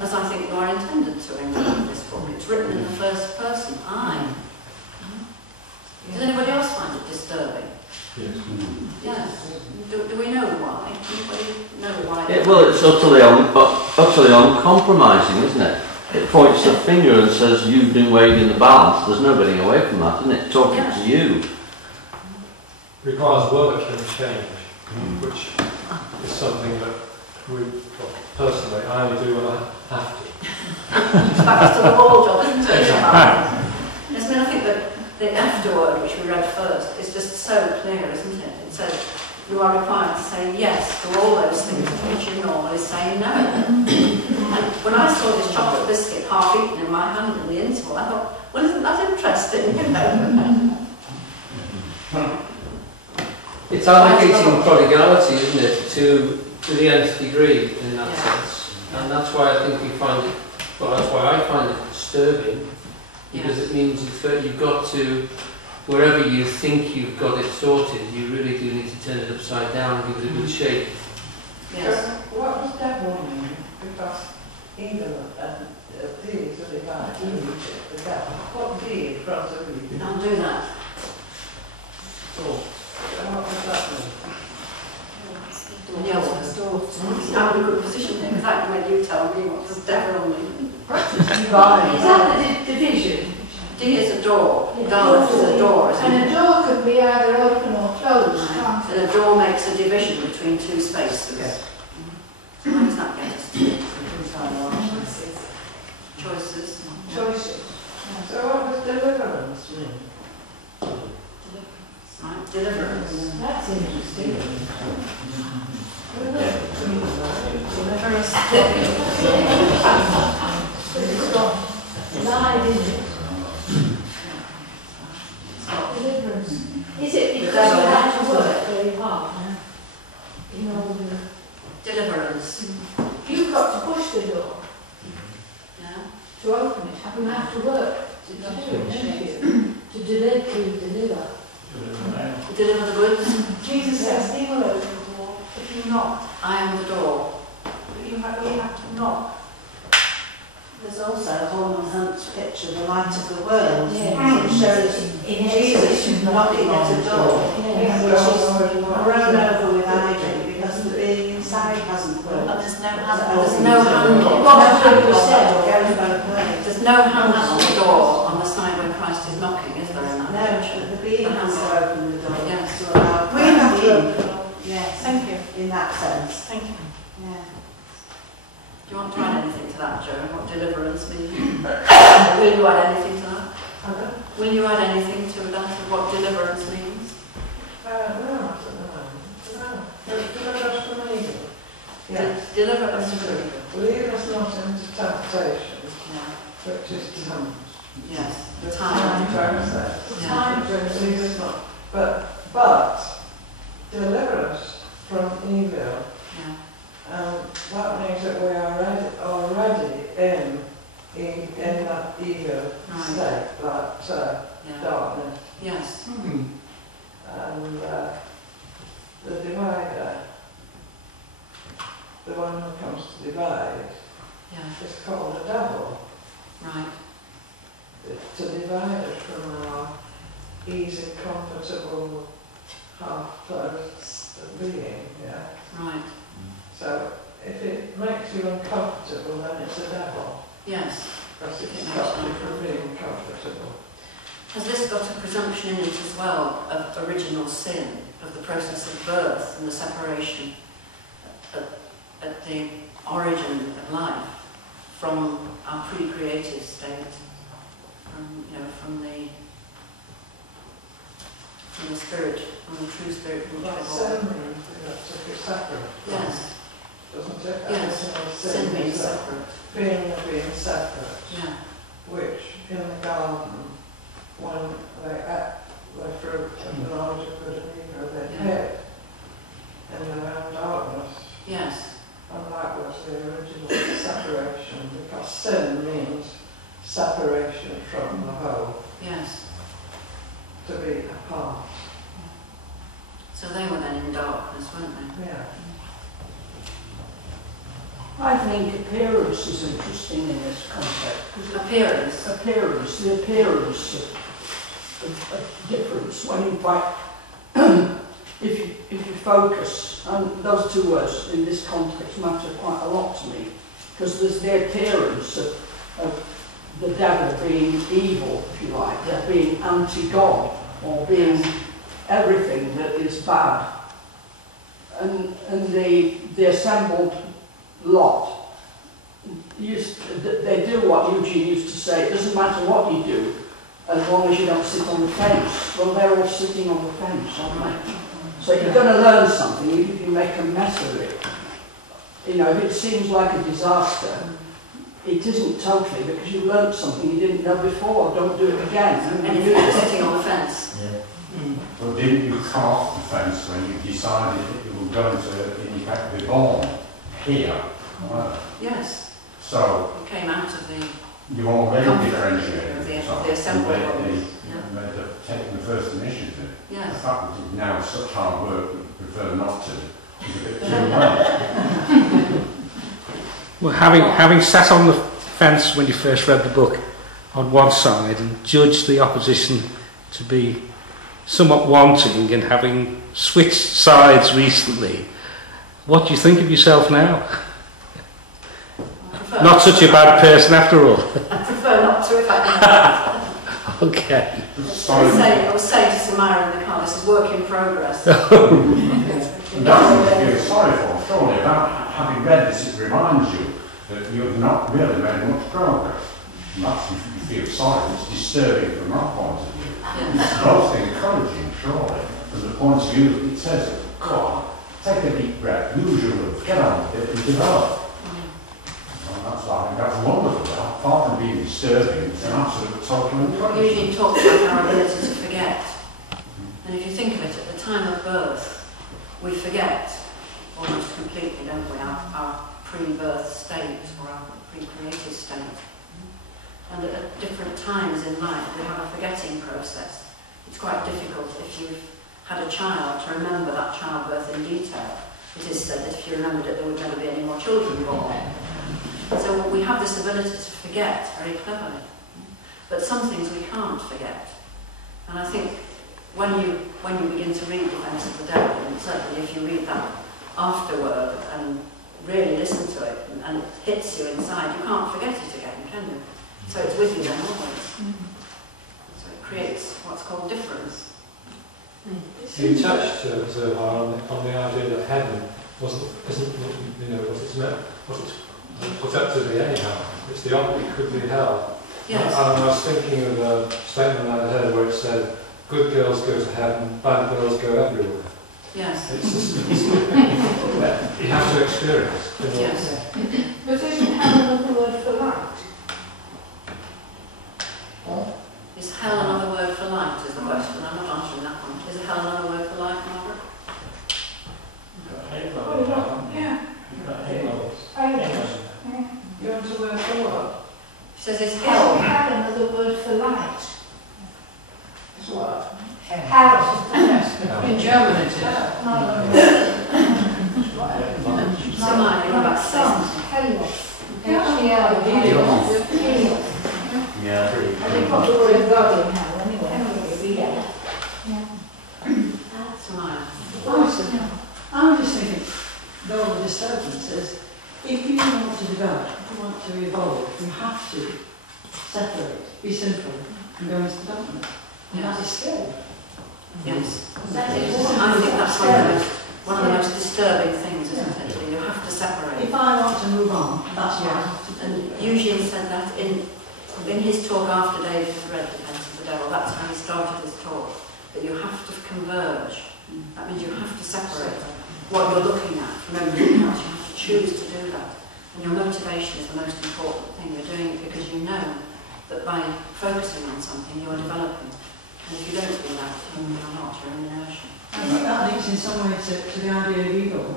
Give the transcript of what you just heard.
as I think you are intended to in this book. It's written in the first person, I. Does anybody else find it disturbing? Yes. Yes. Do we know why? Anybody know why? Well, it's utterly uncompromising, isn't it? It points the finger and says, you've been weighed in the balance. There's no getting away from that, isn't it? Talking to you. Requires work and change, which is something that personally, I only do when I have to. Back to the wall job, isn't it? Yes, I mean, I think that the afterword, which we read first, is just so clear, isn't it? It says, you are required to say yes to all those things to which you normally say no. And when I saw this chocolate biscuit half eaten in my hand in the interval, I thought, well, isn't that interesting? It's allocating prodigality, isn't it, to the nth degree in that sense. And that's why I think we find it, well, that's why I find it disturbing, because it means that you've got to, wherever you think you've got it sorted, you really do need to turn it upside down and give it a good shake. Yes. What does devil mean? Because evil and these are divided. The devil. What D in front of evil? I'll do that. What does that mean? I'm in a good position here, because I can make you tell me what does devil mean. Is that the division? D is a door, Darth is a door, isn't And it? a door can be either open or closed, can't And a door makes a division between two spaces. Yes. So how does that get us to choices? Choices. So what does deliverance mean? Right, deliverance. That's interesting. Deliverance. It's got lied, isn't it? Deliverance. Is it because you have to work very hard in order? Deliverance. You've got to push the door Yeah. to open it. You have to work to do it, don't you? To deliver. Deliver the goods. Jesus says, he will open the door if you knock. I am the door. But you have to knock. There's also Holman Hunt's picture, the light of the world, Yeah. which shows In Jesus knocking at a door, Yeah. which is thrown over with ivy because the being inside hasn't But worked. there's no handle. There's no handle. What you said. Goes both ways. There's no handle on the door on the side where Christ is knocking, is there, in that No, picture? the being has to open the door Yes. to allow We have Christ to in. open the door. Yes, Thank you. in that sense. Thank you. Yeah. Do you want to add anything to that, Joe? What deliverance means? Will you add anything to that? Pardon? Will you add anything to that of what deliverance means? No, I don't know. Deliver us from evil. Yes. Deliver us from evil. Lead us not into temptation, Yeah. which is tempt. Yes. The Time. process. Yeah. Time Lead us not. But deliver us from evil. Yeah. That means that we are already in that evil Right. state, that Yeah. darkness. Yes. And the divider, the one who comes to divide, Yeah. is called a devil. Right. To divide us from our easy, comfortable, half-closed being. Yeah. Right. So if it makes you uncomfortable, then it's a devil. Yes. Because It it makes stops you you from being comfortable. Has this got a presumption in it as well of original sin, of the process of birth and the separation at the origin of life from our pre-creative state, from the spirit, from the true spirit from which But we've sin all. means to be separate. Yes. Doesn't it? Yes. Everything Sin means is separate. being separate. Yeah. Which in the garden, when they ate the fruit and the knowledge of good and evil, they Yeah. hid in their own darkness. Yes. And that was the original separation, because sin means separation from the whole, Yes. to be apart. So they were then in darkness, weren't they? Yeah. I think appearance is interesting in this context. 'Cause Appearance. appearance, the appearance of difference, when in fact, if you focus, and those two words in this context matter quite a lot to me, because there's the appearance of the devil being evil, if you like, or being anti-God, or being everything that is bad. And the assembled lot, they do what Eugene used to say, it doesn't matter what you do, as long as you don't sit on the fence. Well, they're all sitting on the fence, aren't they? So you're going to learn something, even if you make a mess of it. You know, if it seems like a disaster, it isn't totally, because you learned something you didn't know before. Don't do it again. And if you're sitting on the fence. Well, didn't you come off the fence when you decided that you were going to, in fact, be born here? Yes. So You came out of the you already comfort differentiated of the yourself. assembly You bodies. taken the first initiative. The Yes. fact that it's now such hard work that you prefer not to is a bit too late. Well, having sat on the fence when you first read the book on one side and judged the opposition to be somewhat wanting, and having switched sides recently, what do you think of yourself now? Not such a bad person after all. I prefer not to if I can. Okay. I was saying to Samara in the car, this is work in progress. And that's what you feel sorry for, surely. About having read this, it reminds you that you've not really made much progress. And that's if you feel sorry. It's disturbing from our point of view. Yes. It's both encouraging, surely, from the point of view that it says, God, take a deep breath, use your words, get on with it and develop. That's wonderful. Far from being disturbing, it's an absolute total encouragement. Eugene talks about our ability to forget. And if you think of it, at the time of birth, we forget almost completely, don't we, our pre-birth state or our pre-created state. And at different times in life, we have a forgetting process. It's quite difficult if you've had a child to remember that childbirth in detail. It is said that if you remembered it, there would never be any more children born. So we have this ability to forget very cleverly. But some things we can't forget. And I think when you begin to read Friends of the Devil, and certainly if you read that afterward and really listen to it and it hits you inside, you can't forget it again, can you? So it's with you then always. So it creates what's called difference. You touched Zohar on the idea that heaven wasn't what it's meant, what it's put up to be anyhow. It's the opposite. It could be hell. Yes. And I was thinking of a statement I heard where it said, "Good girls go to heaven, bad girls go everywhere." Yes. You have to experience. Yes. But isn't hell another word for light? Is hell another word for light is the question. I'm not answering that one. Is hell another word for light, Margaret? Yeah. You want to work for what? She says, is Isn't hell? hell another word for light? It's what? Hell. In German it is. Samara, you're about to say something. Helios. Helios. Helios. Yeah. And they put the word God in hell anyway. Yeah. Samara. I'm just thinking, though all the disturbances, if you want to develop, if you want to evolve, you have to separate, be simple, and go into development. And that is skill. Yes. That is I think that's one of the most disturbing things, isn't it? You have to separate. If I want to move on, that's what I have to do. And Eugene said that in his talk after David had read Friends of the Devil. That's how he started his talk. That you have to converge. That means you have to separate what you're looking at from everything else. You have to choose to do that. And your motivation is the most important thing. You're doing it because you know that by focusing on something, you're developing. And if you don't do that, you're not. You're in inertia. I think that links in some way to the idea of ego.